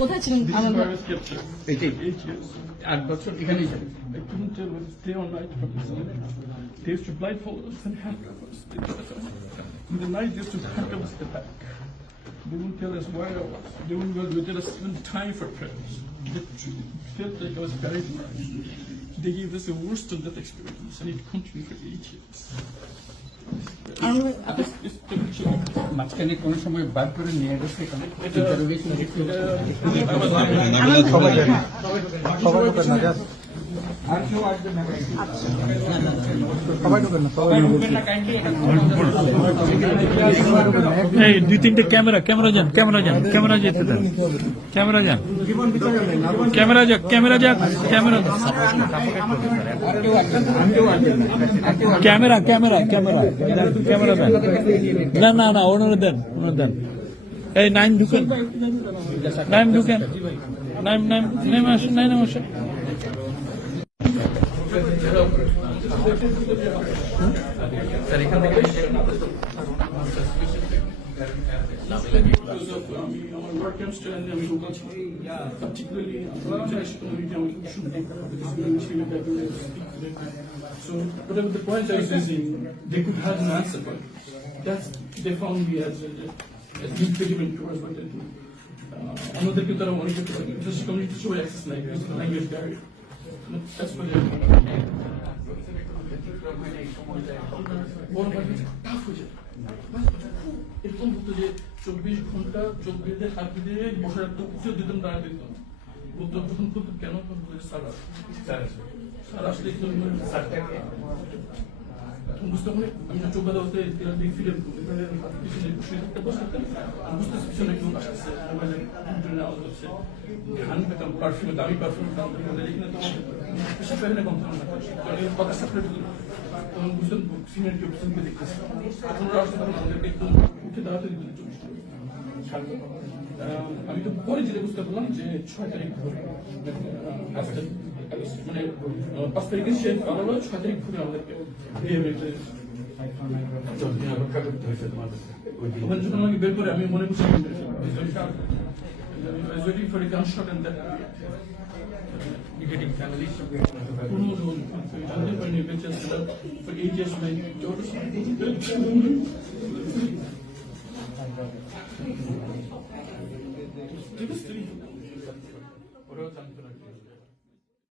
কোথায় ছিলেন? This is আমার where I was captured. 8 years. 8 বছর এখানেই ছিল। I couldn't tell whether to stay or night from the sun. They used to blindfold us and handcuff us. In the night, they used to handcuff us at the back. They wouldn't tell us where I was. They wouldn't tell us even time for prayers. They felt like I was buried alive. They gave us the worst of that experience, and it continued for 8 years. মাঝখানে কোন সময় বার করে নিয়ে গেছে এখানে এই 2-3টে camera যান camera যেতে দেন ক্যামেরা যান ক্যামেরা দেন না ওনারা দেন এই নাইম ঢুকেন নাইম আসেন স্যার এখান থেকে Our work comes to end, and we will continue. Particularly, international media, we should be because we need to speak to them. So, whatever the point I was using, they could have an answer for it. They found me as impediment towards what they do. Another people that I want to get to, just community show access language barrier. That's what they're doing. এরকম হতো যে 24 ঘন্টা চোখ বেঁধে হাত বেঁধে বসে রাখতো, কিছু দিতাম দাঁড়া দিত বলতো, যখন বলতো কেন স্যার আসলে বুঝতে পারি আমি না চোখ বাঁধা হতে ফিরে পিছনে শুয়ে থাকতে বসে থাকতাম, বুঝতে পিছনে কেউ আসতেছে, মোবাইলে আওয়াজ হচ্ছে, ঘান পেতাম, পারফিউম দামি পারফিউম দেখি না তোমার পেশা পেলে কম থাম না কথা সাপ্লাই তখন বুঝতাম সিনিয়র কেউ পিছনকে দেখতেছে, এখন ওরা আসতে তখন আমাদেরকে একদম উঠে দাঁড়াতে দিত। আমি তো পরে যেটা বুঝতে পারলাম যে 6 তারিখ ধরে মানে 5 তারিখে সে আলাদা 6 তারিখ ধরে আমাদেরকে ওখানে যখন আমাকে বের করে আমি মনে করছি waiting for a gunshot and that getting family for 8 years my daughters devastating.